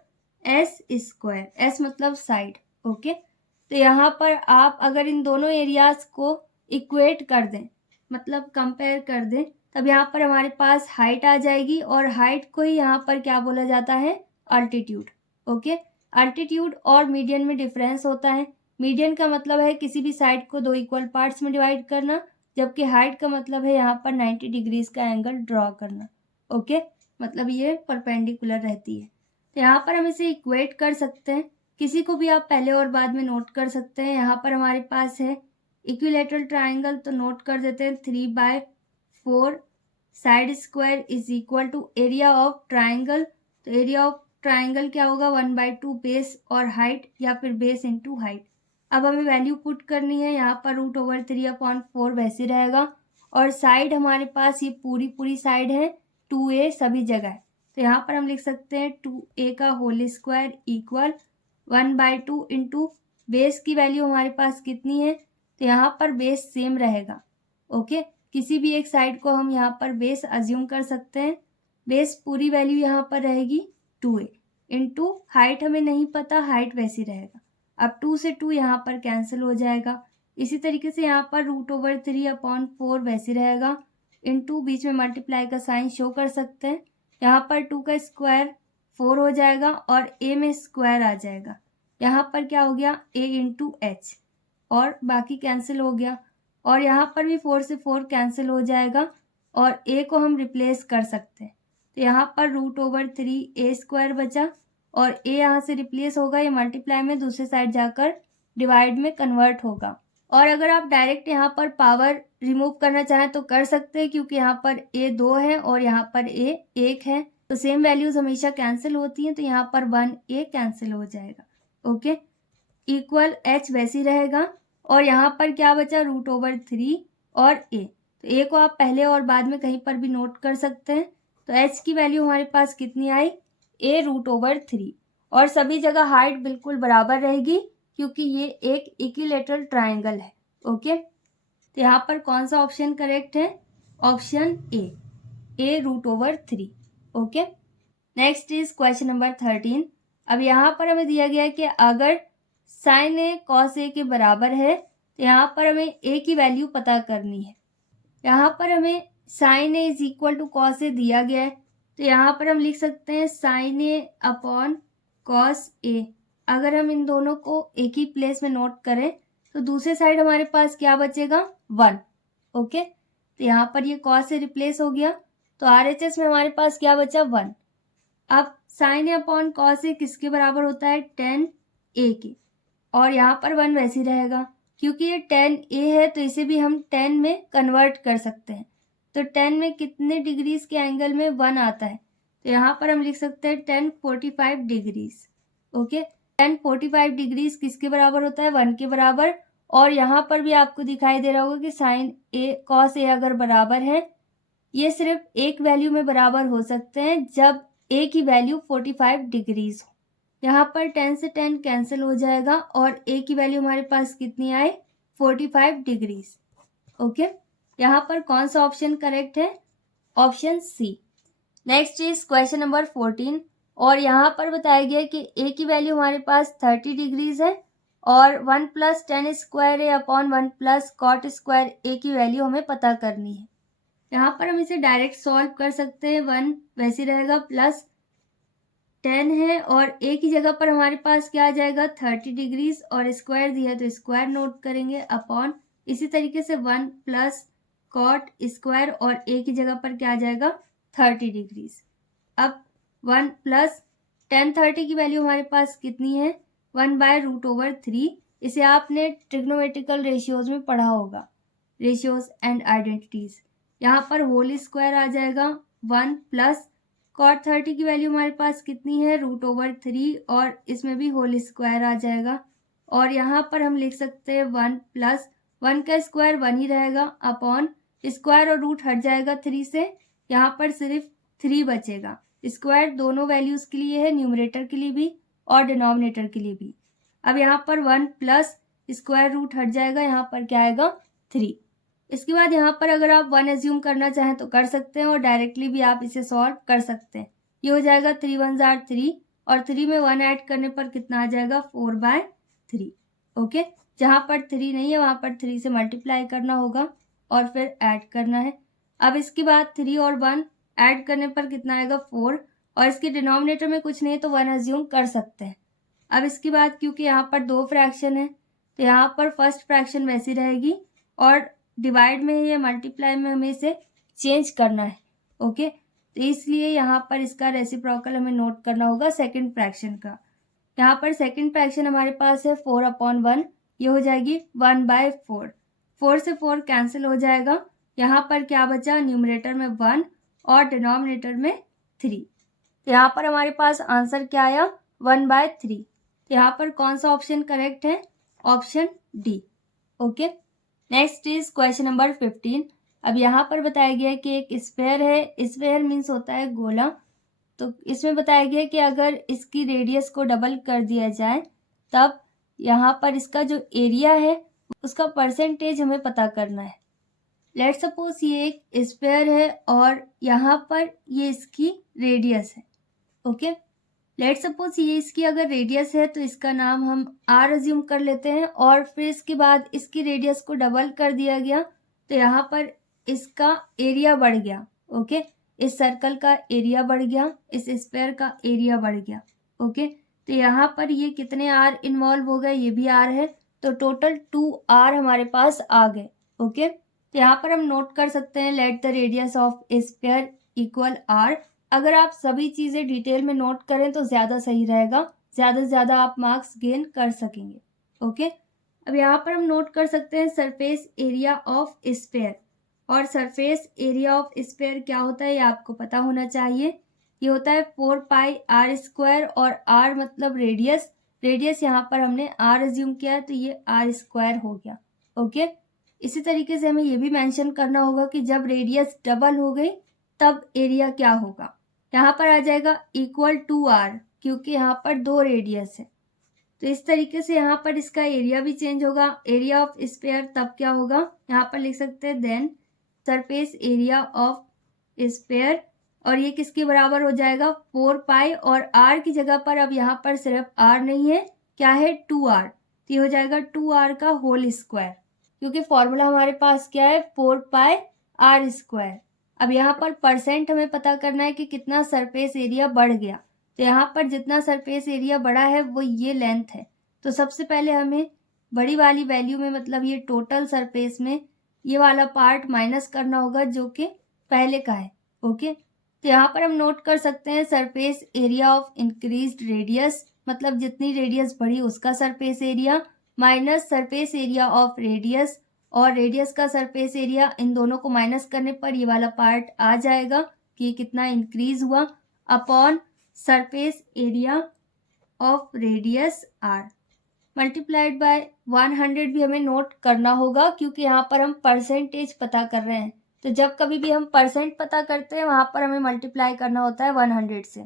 S स्क्वायर। S मतलब साइड। ओके, तो यहाँ पर आप अगर इन दोनों एरियाज को इक्वेट कर दें, मतलब कंपेयर कर दें, तब यहाँ पर हमारे पास हाइट आ जाएगी, और हाइट को ही यहाँ पर क्या बोला जाता है अल्टीट्यूड। ओके, अल्टीट्यूड और मीडियन में डिफरेंस होता है। मीडियन का मतलब है किसी भी साइड को दो इक्वल पार्ट्स में डिवाइड करना, जबकि हाइट का मतलब है यहाँ पर 90 डिग्रीज का एंगल ड्रॉ करना। ओके, मतलब ये परपेंडिकुलर रहती है। तो यहाँ पर हम इसे इक्वेट कर सकते हैं, किसी को भी आप पहले और बाद में नोट कर सकते हैं। यहाँ पर हमारे पास है इक्विलैटरल ट्राइंगल, तो नोट कर देते हैं 3/4 side square is equal to area of triangle. तो एरिया ऑफ ट्राइंगल क्या होगा 1/2 बेस और हाइट, या फिर बेस इंटू हाइट। अब हमें वैल्यू पुट करनी है, यहाँ पर √3/4 वैसे रहेगा, और साइड हमारे पास ये पूरी साइड है 2a सभी जगह। तो यहाँ पर हम लिख सकते हैं 2a का whole square equal 1/2 into base की वैल्यू हमारे पास कितनी है, तो यहाँ पर बेस सेम रहेगा। ओके, किसी भी एक साइड को हम यहाँ पर बेस अज्यूम कर सकते हैं। बेस पूरी वैल्यू यहाँ पर रहेगी 2a इंटू हाइट हमें नहीं पता, हाइट वैसी रहेगा। अब 2 से 2 यहाँ पर कैंसिल हो जाएगा। इसी तरीके से यहाँ पर √3/4 वैसे रहेगा, इंटू बीच में मल्टीप्लाई का साइन शो कर सकते हैं। यहाँ पर 2 का स्क्वायर 4 हो जाएगा और a में स्क्वायर आ जाएगा। यहाँ पर क्या हो गया a इंटू एच और बाकी कैंसिल हो गया और यहाँ पर भी 4 से 4 कैंसिल हो जाएगा और a को हम रिप्लेस कर सकते हैं। तो यहाँ पर √3a² बचा और a यहाँ से रिप्लेस होगा, ये मल्टीप्लाई में दूसरे साइड जाकर डिवाइड में कन्वर्ट होगा। और अगर आप डायरेक्ट यहाँ पर पावर रिमूव करना चाहें तो कर सकते हैं, क्योंकि यहाँ पर a 2 है और यहाँ पर a 1 है, तो सेम वैल्यूज हमेशा कैंसिल होती हैं, तो यहाँ पर 1a कैंसिल हो जाएगा। ओके, इक्वल h वैसे ही रहेगा और यहाँ पर क्या बचा √3 और a, तो a को आप पहले और बाद में कहीं पर भी नोट कर सकते हैं। तो h की वैल्यू हमारे पास कितनी आई a √3 और सभी जगह हाइट बिल्कुल बराबर रहेगी क्योंकि ये एक इक्विलैटरल ट्रायंगल है। ओके, तो यहाँ पर कौन सा ऑप्शन करेक्ट है? Option a √3। Okay, next is question number 13। अब यहाँ पर हमें दिया गया है कि अगर साइन a कॉस a के बराबर है तो यहाँ पर हमें a की वैल्यू पता करनी है। यहाँ पर हमें sine a is equal to cos a दिया गया है, तो यहाँ पर हम लिख सकते हैं sine a upon cos a। अगर हम इन दोनों को एक ही प्लेस में नोट करें तो दूसरे साइड हमारे पास क्या बचेगा 1। ओके, तो यहाँ पर ये कॉस से रिप्लेस हो गया, तो RHS में हमारे पास क्या बचा 1। अब sign A upon cos A किसके बराबर होता है? tan a के, और यहाँ पर 1 वैसे ही रहेगा क्योंकि ये tan a है, तो इसे भी हम tan में कन्वर्ट कर सकते हैं। तो tan में कितने डिग्रीज के एंगल में 1 आता है? तो यहाँ पर हम लिख सकते हैं tan 45 degrees. Okay, tan 45 degrees किसके बराबर होता है? 1 के बराबर। और यहाँ पर भी आपको दिखाई दे रहा होगा कि साइन ए कॉस ए अगर बराबर है, ये सिर्फ एक वैल्यू में बराबर हो सकते हैं जब a की वैल्यू 45 डिग्रीज हो। यहाँ पर 10 से 10 कैंसिल हो जाएगा और a की वैल्यू हमारे पास कितनी आए 45 डिग्रीज। ओके, यहाँ पर कौन सा ऑप्शन करेक्ट है? Option C. Next is question number 14 और यहाँ पर बताया गया कि a की वैल्यू हमारे पास 30 डिग्रीज है और 1 + tan square a upon 1 + cot square a की वैल्यू हमें पता करनी है। यहाँ पर हम इसे डायरेक्ट सॉल्व कर सकते हैं। 1 वैसे रहेगा प्लस 10 है और a की जगह पर हमारे पास क्या आ जाएगा 30 डिग्रीज और स्क्वायर दिया है तो स्क्वायर नोट करेंगे अपॉन, इसी तरीके से 1 + cot स्क्वायर और a की जगह पर क्या आ जाएगा 30 डिग्रीज। अब 1 + tan 30 की वैल्यू हमारे पास कितनी है 1/√3। इसे आपने ट्रिग्नोमेट्रिकल रेशियोज में पढ़ा होगा, रेशियोज एंड आइडेंटिटीज। यहाँ पर होल स्क्वायर आ जाएगा 1 + cot 30 की वैल्यू हमारे पास कितनी है √3 और इसमें भी होल स्क्वायर आ जाएगा और यहाँ पर हम लिख सकते हैं 1 + 1 का स्क्वायर 1 ही रहेगा अपॉन स्क्वायर और रूट हट जाएगा 3 से, यहाँ पर सिर्फ 3 बचेगा। स्क्वायर दोनों वैल्यूज के लिए है, न्यूमरेटर के लिए भी और डिनोमिनेटर के लिए भी। अब यहाँ पर 1 + स्क्वायर रूट हट जाएगा, यहाँ पर क्या आएगा 3। इसके बाद यहाँ पर अगर आप 1 एज्यूम करना चाहें तो कर सकते हैं और डायरेक्टली भी आप इसे सॉल्व कर सकते हैं। ये हो जाएगा 3 × 1 = 3 और 3 में 1 ऐड करने पर कितना आ जाएगा 4/3। ओके, जहाँ पर 3 नहीं है वहाँ पर 3 से मल्टीप्लाई करना होगा और फिर ऐड करना है। अब इसके बाद 3 और 1 ऐड करने पर कितना आएगा 4 और इसके डिनोमिनेटर में कुछ नहीं तो 1 एज्यूम कर सकते हैं। अब इसके बाद क्योंकि यहाँ पर 2 फ्रैक्शन है तो यहाँ पर फर्स्ट फ्रैक्शन वैसी रहेगी और डिवाइड में या मल्टीप्लाई में हमें इसे चेंज करना है। ओके, तो इसलिए यहाँ पर इसका रेसिप्रोकल हमें नोट करना होगा सेकंड फ्रैक्शन का। यहाँ पर सेकंड फ्रैक्शन हमारे पास है 4/1, ये हो जाएगी 1/4। 4 से 4 कैंसिल हो जाएगा, यहाँ पर क्या बचा न्यूमरेटर में 1 और डिनोमिनेटर में 3। तो यहाँ पर हमारे पास आंसर क्या आया 1/3। तो यहाँ पर कौन सा ऑप्शन करेक्ट है? Option D. Okay, next is question number 15। अब यहाँ पर बताया गया है कि एक स्फेयर है, स्फेयर मीन्स होता है गोला, तो इसमें बताया गया कि अगर इसकी रेडियस को डबल कर दिया जाए तब यहाँ पर इसका जो एरिया है उसका परसेंटेज हमें पता करना है। लेट्स सपोज ये एक स्फेयर है और यहाँ पर ये इसकी रेडियस है। ओके, लेट्स सपोज ये इसकी अगर रेडियस है तो इसका नाम हम r अज्यूम कर लेते हैं और फिर इसके बाद इसकी रेडियस को डबल कर दिया गया तो यहाँ पर इसका एरिया बढ़ गया। ओके, इस सर्कल का एरिया बढ़ गया, इस स्क्वायर का एरिया बढ़ गया। ओके, तो यहाँ पर ये कितने आर इन्वॉल्व हो गए, ये भी आर है, तो टोटल 2 आर हमारे पास आ गए। ओके, तो यहाँ पर हम नोट कर सकते हैं let the radius of a square equal R. अगर आप सभी चीज़ें डिटेल में नोट करें तो ज़्यादा सही रहेगा, ज़्यादा से ज़्यादा आप मार्क्स गेन कर सकेंगे। ओके, अब यहाँ पर हम नोट कर सकते हैं सरफेस एरिया ऑफ स्फीयर, और सरफेस एरिया ऑफ स्फीयर क्या होता है ये आपको पता होना चाहिए। ये होता है 4 पाई आर स्क्वायर, और आर मतलब रेडियस, रेडियस यहाँ पर हमने आर एज्यूम किया है तो ये आर स्क्वायर हो गया। ओके, इसी तरीके से हमें ये भी मेंशन करना होगा कि जब रेडियस डबल हो गई तब एरिया क्या होगा। यहाँ पर आ जाएगा इक्वल टू आर, क्योंकि यहाँ पर 2 रेडियस है, तो इस तरीके से यहाँ पर इसका एरिया भी चेंज होगा। एरिया ऑफ स्फीयर तब क्या होगा, यहाँ पर लिख सकते हैं then surface area of sphere, और ये किसके बराबर हो जाएगा 4 पाई, और आर की जगह पर अब यहाँ पर सिर्फ आर नहीं है, क्या है 2 आर, तो ये हो जाएगा 2 आर का होल स्क्वायर, क्योंकि फॉर्मूला हमारे पास क्या है 4 पाई आर स्क्वायर। अब यहाँ पर परसेंट हमें पता करना है कि कितना सरफेस एरिया बढ़ गया, तो यहाँ पर जितना सरफेस एरिया बढ़ा है वो ये लेंथ है, तो सबसे पहले हमें बड़ी वाली वैल्यू में, मतलब ये टोटल सरफेस में ये वाला पार्ट माइनस करना होगा जो कि पहले का है। ओके, तो यहाँ पर हम नोट कर सकते हैं surface area of increased radius, मतलब जितनी रेडियस बढ़ी उसका surface area, minus surface area of radius, और रेडियस का सरफेस एरिया, इन दोनों को माइनस करने पर ये वाला पार्ट आ जाएगा कि कितना इंक्रीज हुआ, upon surface area of radius R multiplied by 100 भी हमें नोट करना होगा, क्योंकि यहाँ पर हम परसेंटेज पता कर रहे हैं, तो जब कभी भी हम परसेंट पता करते हैं वहाँ पर हमें मल्टीप्लाई करना होता है 100 से।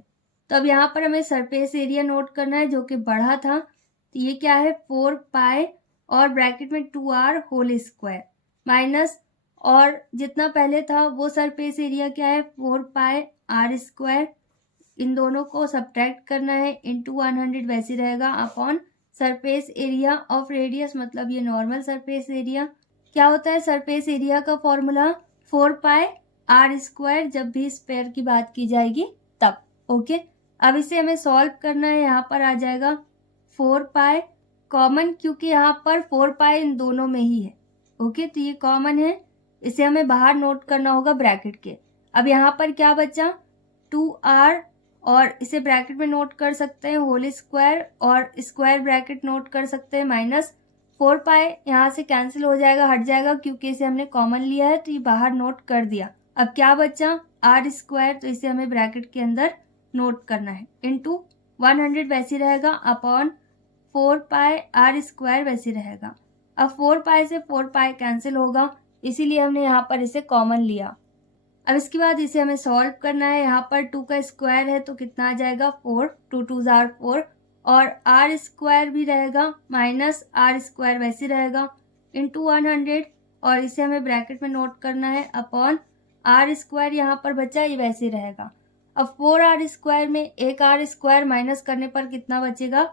तो अब यहाँ पर हमें सरफेस एरिया नोट करना है जो कि बढ़ा था, तो ये क्या है 4 पाई और ब्रैकेट में 2 आर होल स्क्वायर, माइनस और जितना पहले था वो सरफेस एरिया क्या है 4 पाई आर स्क्वायर, इन दोनों को सब्ट्रैक्ट करना है, इंटू 100 वैसे रहेगा, upon surface area of radius, मतलब ये नॉर्मल सरफेस एरिया। क्या होता है सरफेस एरिया का फॉर्मूला 4 पाई आर स्क्वायर, जब भी स्क्वायर की बात की जाएगी तब। ओके, अब इसे हमें सॉल्व करना है, यहाँ पर आ जाएगा 4 पाई कॉमन, क्योंकि यहाँ पर 4 पाई इन दोनों में ही है। ओके, तो ये कॉमन है, इसे हमें बाहर नोट करना होगा ब्रैकेट के। अब यहाँ पर क्या बचा 2 आर, और इसे ब्रैकेट में नोट कर सकते हैं होल स्क्वायर, और स्क्वायर ब्रैकेट नोट कर सकते हैं माइनस 4 पाई, यहाँ से कैंसिल हो जाएगा, हट जाएगा, क्योंकि इसे हमने कॉमन लिया है तो ये बाहर नोट कर दिया। अब क्या बचा आर स्क्वायर, तो इसे हमें ब्रैकेट के अंदर नोट करना है, इंटू 100 वैसे रहेगा, अपॉन 4 पाई आर स्क्वायर वैसे रहेगा। अब 4 पाई से 4 पाई कैंसिल होगा, इसीलिए हमने यहाँ पर इसे कॉमन लिया। अब इसके बाद इसे हमें सॉल्व करना है, यहाँ पर 2 का स्क्वायर है तो कितना आ जाएगा 4, 2 2 जार 4, और आर स्क्वायर भी रहेगा, माइनस आर स्क्वायर वैसे रहेगा, इंटू 100, और इसे हमें ब्रैकेट में नोट करना है, अपॉन आर स्क्वायर यहाँ पर बचा ये वैसे रहेगा। अब 4 आर स्क्वायर में एक आर स्क्वायर माइनस करने पर कितना बचेगा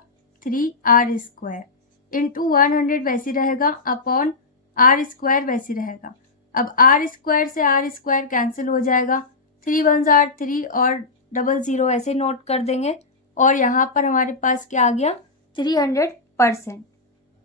3 आर स्क्वायर, इंटू 100 वैसे रहेगा, अपॉन आर स्क्वायर वैसे रहेगा। अब आर स्क्वायर से आर स्क्वायर कैंसिल हो जाएगा, 3 1 जार 3 और 00 ऐसे नोट कर देंगे, और यहाँ पर हमारे पास क्या आ गया 300%,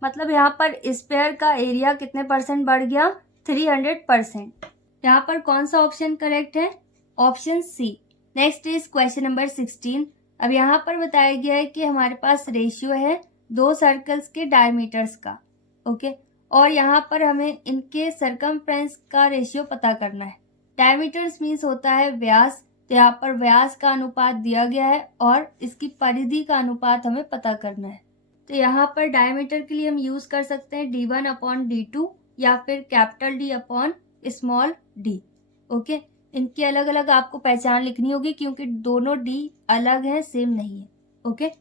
मतलब यहाँ पर स्क्वायर का एरिया कितने परसेंट बढ़ गया 300%। यहाँ पर कौन सा ऑप्शन करेक्ट है, option C. Next is question number 16। अब यहाँ पर बताया गया है कि हमारे पास रेशियो है 2 सर्कल्स के डायमीटर्स का। ओके, और यहाँ पर हमें इनके सरकमफ्रेंस का रेशियो पता करना है। डायमीटर्स मीन्स होता है व्यास, तो यहाँ पर व्यास का अनुपात दिया गया है और इसकी परिधि का अनुपात हमें पता करना है। तो यहाँ पर डायमीटर के लिए हम यूज कर सकते हैं d1 अपॉन d2 या फिर capital D upon small d। Okay, इनकी अलग अलग आपको पहचान लिखनी होगी क्योंकि दोनों d अलग हैं, सेम नहीं है। ओके,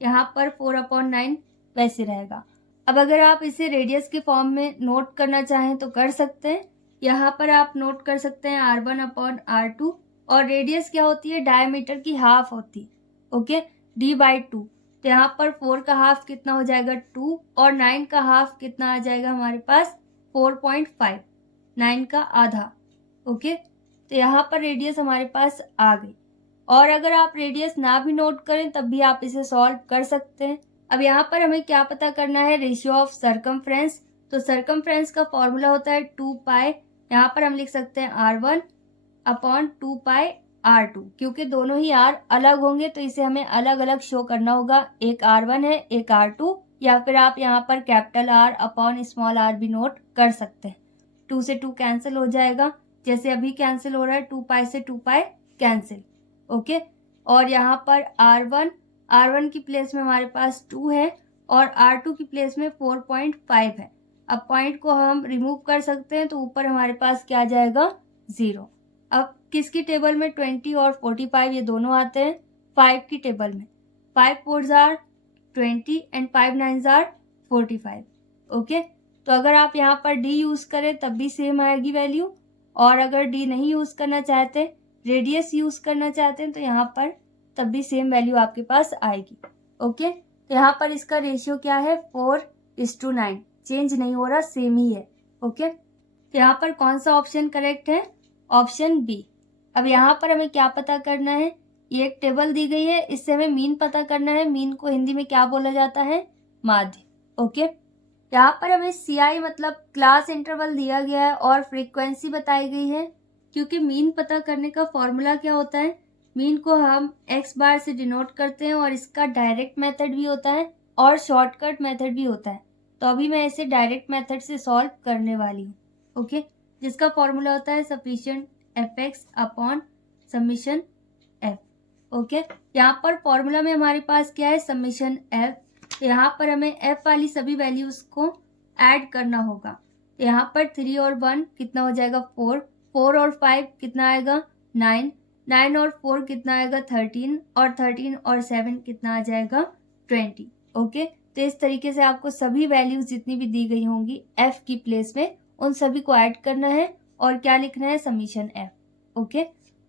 यहाँ पर 4/9 वैसे रहेगा। अब अगर आप इसे रेडियस के फॉर्म में नोट करना चाहें तो कर सकते हैं। यहाँ पर आप नोट कर सकते हैं r1 अपॉन r2, और रेडियस क्या होती है डायमीटर की हाफ होती है। ओके, d/2, तो यहाँ पर 4 का हाफ कितना हो जाएगा 2, और 9 का हाफ कितना आ जाएगा हमारे पास 4.5, 9 का आधा। ओके, तो यहाँ पर रेडियस हमारे पास आ गई। और अगर आप रेडियस ना भी नोट करें तब भी आप इसे सॉल्व कर सकते हैं। अब यहाँ पर हमें क्या पता करना है, रेशियो ऑफ सर्कमफ्रेंस। तो सर्कमफ्रेंस का फॉर्मूला होता है 2 पाई, यहाँ पर हम लिख सकते हैं R1 अपॉन 2 पाई R2। क्योंकि दोनों ही R अलग होंगे तो इसे हमें अलग अलग शो करना होगा, एक R1 है एक R2, या फिर आप यहाँ पर capital R upon small r भी नोट कर सकते हैं। 2 से 2 कैंसिल हो जाएगा, जैसे अभी कैंसिल हो रहा है, 2 पाई से 2 पाई कैंसिल। ओके, और यहाँ पर R1 की प्लेस में हमारे पास 2 है और R2 की प्लेस में 4.5 है। अब पॉइंट को हम रिमूव कर सकते हैं तो ऊपर हमारे पास क्या आ जाएगा, 0। अब किसकी टेबल में 20 और 45 ये दोनों आते हैं, 5 की टेबल में। 5 4s are 20 and 5 9s are 45। Okay, तो अगर आप यहाँ पर D यूज करें तब भी सेम आएगी वैल्यू, और अगर D नहीं यूज करना चाहते, रेडियस यूज करना चाहते हैं, तो यहाँ पर तब भी सेम वैल्यू आपके पास आएगी। ओके, तो यहाँ पर इसका रेशियो क्या है, 4:9, चेंज नहीं हो रहा, सेम ही है। ओके, तो यहाँ पर कौन सा ऑप्शन करेक्ट है, ऑप्शन बी। अब यहाँ पर हमें क्या पता करना है, ये एक टेबल दी गई है, इससे हमें मीन पता करना है। मीन को हिंदी में क्या बोला जाता है, माध्य। ओके, यहाँ पर हमें CI मतलब क्लास इंटरवल दिया गया है और फ्रीक्वेंसी बताई गई है। क्योंकि मीन पता करने का फॉर्मूला क्या होता है, मीन को हम x बार से डिनोट करते हैं और इसका डायरेक्ट मेथड भी होता है और शॉर्टकट मेथड भी होता है। तो अभी मैं इसे डायरेक्ट मेथड से सॉल्व करने वाली हूँ। ओके, जिसका फॉर्मूला होता है sufficient fx upon summation f। Okay, यहाँ पर फॉर्मूला में हमारे पास क्या है, समीशन f। यहाँ पर हमें f वाली सभी वैल्यूज को ऐड करना होगा। यहाँ पर 3 और 1 कितना हो जाएगा, 4 और 5 कितना आएगा, 9 और 4 कितना आएगा, 13 और 13 और 7 कितना आ जाएगा, 20। ओके, तो इस तरीके से आपको सभी वैल्यूज जितनी भी दी गई होंगी f की प्लेस में, उन सभी को ऐड करना है और क्या लिखना है, समीशन f। ओके,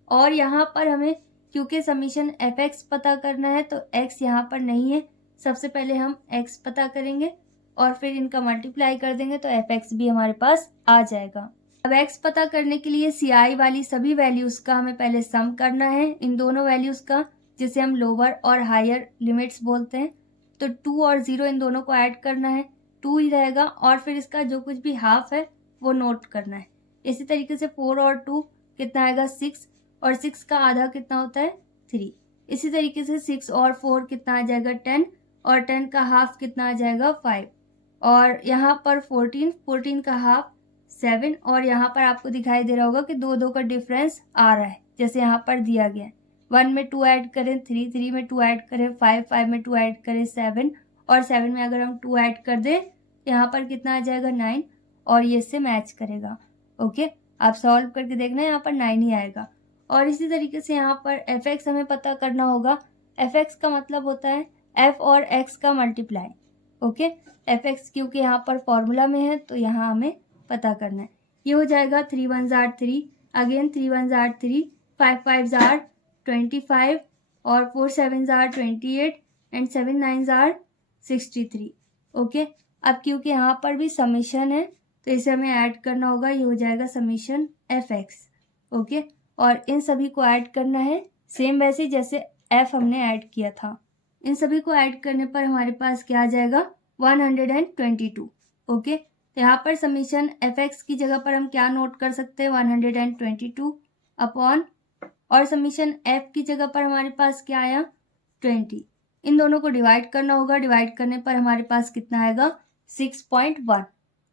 और यहाँ पर हमें क्योंकि समीशन fx पता करना है तो x यहाँ पर नहीं है, सबसे पहले हम x पता करेंगे और फिर इनका मल्टीप्लाई कर देंगे तो fx भी हमारे पास आ जाएगा। अब x पता करने के लिए CI वाली सभी वैल्यूज का हमें पहले सम करना है, इन दोनों वैल्यूज का, जिसे हम लोअर और हायर लिमिट्स बोलते हैं। तो 2 और 0 इन दोनों को ऐड करना है, 2 ही रहेगा, और फिर इसका जो कुछ भी हाफ है वो नोट करना है। इसी तरीके से 4 और 2 कितना आएगा, 6, और 6 का आधा कितना होता है, 3। इसी तरीके से 6 और 4 कितना आ जाएगा, 10, और 10 का हाफ कितना आ जाएगा, 5। और यहाँ पर 14 का हाफ 7, और यहाँ पर आपको दिखाई दे रहा होगा कि 2 का डिफरेंस आ रहा है, जैसे यहाँ पर दिया गया है। 1 में 2 ऐड करें 3, 3 में 2 ऐड करें 5, 5 में 2 ऐड करें 7, और 7 में अगर हम 2 ऐड कर दें यहाँ पर कितना आ जाएगा, 9, और ये इससे मैच करेगा। ओके, आप सॉल्व करके देखना, यहाँ पर 9 ही आएगा। और इसी तरीके से यहाँ पर fx हमें पता करना होगा। fx का मतलब होता है f और x का मल्टीप्लाई। ओके, fx क्योंकि यहाँ पर फॉर्मूला में है तो यहाँ हमें पता करना है। ये हो जाएगा 3 1s are 3, again 3 1s are 3, 5 5s are 25, और 4 7s are 28, and 7 9s are 63। Okay, अब क्योंकि यहाँ पर भी समीशन है तो इसे हमें ऐड करना होगा, ये हो जाएगा समीशन fx। ओके, और इन सभी को ऐड करना है सेम वैसे जैसे f हमने ऐड किया था। इन सभी को ऐड करने पर हमारे पास क्या आ जाएगा, 122। ओके, यहाँ पर समीशन fx की जगह पर हम क्या नोट कर सकते हैं, 122 अपॉन, और समीशन f की जगह पर हमारे पास क्या आया, 20। इन दोनों को डिवाइड करना होगा, डिवाइड करने पर हमारे पास कितना आएगा, 6.1।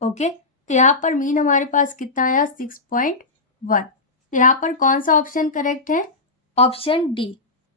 ओके, तो यहाँ पर मीन हमारे पास कितना आया, 6.1। तो यहाँ पर कौन सा ऑप्शन करेक्ट है, option D.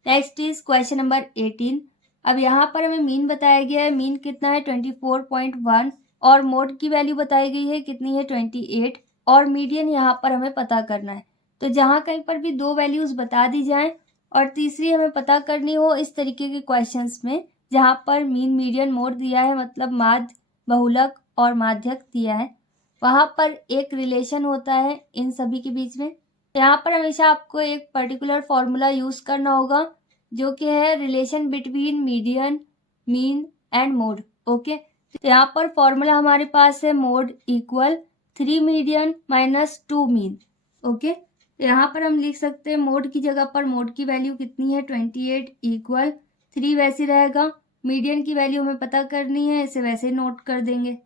Next is question number 18। अब यहाँ पर हमें मीन बताया गया है, मीन कितना है, 24.1, और मोड की वैल्यू बताई गई है कितनी है, 28, और मीडियन यहाँ पर हमें पता करना है। तो जहाँ कहीं पर भी 2 वैल्यूज बता दी जाए और तीसरी हमें पता करनी हो, इस तरीके के क्वेश्चंस में जहाँ पर मीन मीडियन मोड दिया है, मतलब माध्य, बहुलक और माध्यक दिया है, वहाँ पर एक रिलेशन होता है इन सभी के बीच में। यहाँ पर हमेशा आपको एक पर्टिकुलर फॉर्मूला यूज करना होगा जो कि है relation between median, mean and mode. Okay, तो यहाँ पर फॉर्मूला हमारे पास है mode equal 3 median minus 2 mean. Okay, तो यहाँ पर हम लिख सकते हैं मोड की जगह पर मोड की वैल्यू कितनी है 28 इक्वल 3 वैसे रहेगा। मीडियन की वैल्यू हमें पता करनी है, इसे वैसे नोट कर देंगे।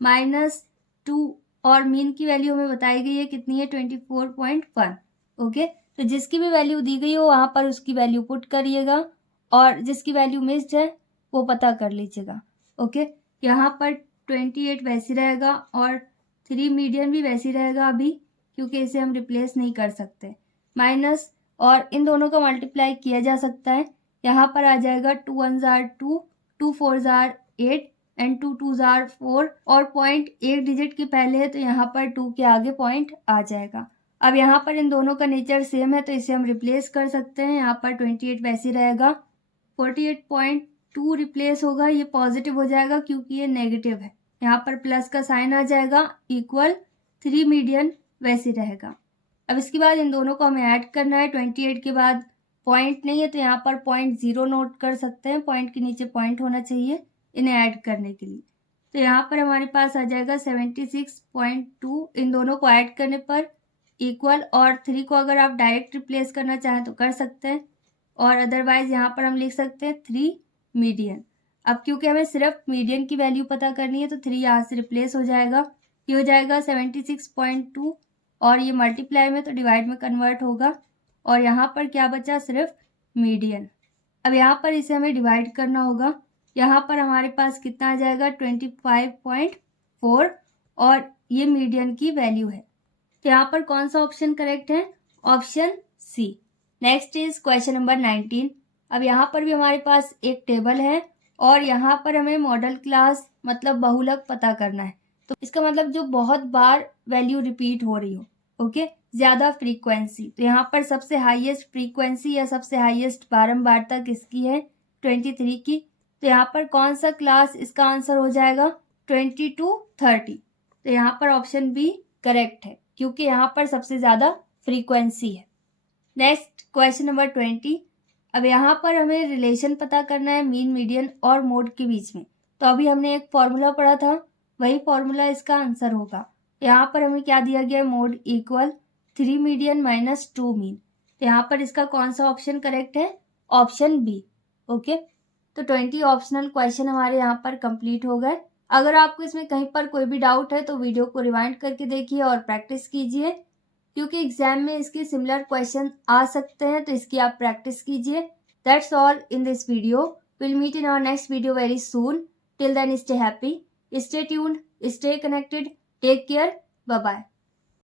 -2 और मीन की वैल्यू हमें बताई गई है कितनी है 24.1। ओके, तो जिसकी भी वैल्यू दी गई हो वहाँ पर उसकी वैल्यू पुट करिएगा और जिसकी वैल्यू मिस्ड है वो पता कर लीजिएगा। ओके, यहाँ पर 28 वैसे रहेगा और 3 मीडियन भी वैसे रहेगा अभी, क्योंकि इसे हम रिप्लेस नहीं कर सकते। माइनस और इन दोनों का मल्टीप्लाई किया जा सकता है। यहाँ पर आ जाएगा 2 1 जार 2, 2 4 जार 8 एंड 2 2 जार 4 और पॉइंट एक डिजिट के पहले है तो यहाँ पर 2 के आगे पॉइंट आ जाएगा। अब यहाँ पर इन दोनों का नेचर सेम है तो इसे हम रिप्लेस कर सकते हैं। यहाँ पर 28 वैसे रहेगा, 48.2 रिप्लेस होगा, ये पॉजिटिव हो जाएगा क्योंकि ये नेगेटिव है। यहाँ पर प्लस का साइन आ जाएगा इक्वल 3 मीडियन वैसे रहेगा। अब इसके बाद इन दोनों को हमें ऐड करना है। 28 के बाद पॉइंट नहीं है तो यहाँ पर 0.0 नोट कर सकते हैं, पॉइंट के नीचे पॉइंट होना चाहिए इन्हें ऐड करने के लिए। तो यहाँ पर हमारे पास आ जाएगा 76.2 इन दोनों को ऐड करने पर इक्वल, और 3 को अगर आप डायरेक्ट रिप्लेस करना चाहें तो कर सकते हैं और अदरवाइज यहाँ पर हम लिख सकते हैं 3 मीडियन। अब क्योंकि हमें सिर्फ मीडियन की वैल्यू पता करनी है तो 3 यहाँ से रिप्लेस हो जाएगा, ये हो जाएगा 76.2 और ये मल्टीप्लाई में तो डिवाइड में कन्वर्ट होगा और यहाँ पर क्या बचा, सिर्फ मीडियन। अब यहाँ पर इसे हमें डिवाइड करना होगा। यहाँ पर हमारे पास कितना आ जाएगा 25.4 और ये मीडियन की वैल्यू है। तो यहाँ पर कौन सा ऑप्शन करेक्ट है, option C. Next is question number 19। अब यहाँ पर भी हमारे पास एक टेबल है और यहाँ पर हमें मॉडल क्लास मतलब बहुलक पता करना है। तो इसका मतलब जो बहुत बार वैल्यू रिपीट हो रही हो, ओके, ज्यादा फ्रीक्वेंसी। तो यहाँ पर सबसे हाईएस्ट फ्रीक्वेंसी या सबसे हाईएस्ट बारंबारता किसकी है, 23 की। तो यहाँ पर कौन सा क्लास इसका आंसर हो जाएगा 20 to 30। तो यहाँ पर ऑप्शन बी करेक्ट है क्योंकि यहाँ पर सबसे ज्यादा फ्रीक्वेंसी है। Next question number 20। अब यहाँ पर हमें रिलेशन पता करना है मीन मीडियन और मोड के बीच में। तो अभी हमने एक फॉर्मूला पढ़ा था, वही फॉर्मूला इसका आंसर होगा। यहाँ पर हमें क्या दिया गया है, mode equal 3 median minus 2 mean. तो यहाँ पर इसका कौन सा ऑप्शन करेक्ट है, ऑप्शन बी। ओके, तो 20 ऑप्शनल क्वेश्चन हमारे यहाँ पर कंप्लीट हो गए। अगर आपको इसमें कहीं पर कोई भी डाउट है तो वीडियो को रिवाइंड करके देखिए और प्रैक्टिस कीजिए, क्योंकि एग्जाम में इसके सिमिलर क्वेश्चन आ सकते हैं, तो इसकी आप प्रैक्टिस कीजिए। That's all in this video. Will meet in our next video very soon. Till then stay happy, stay tuned, stay connected, take care, bye bye.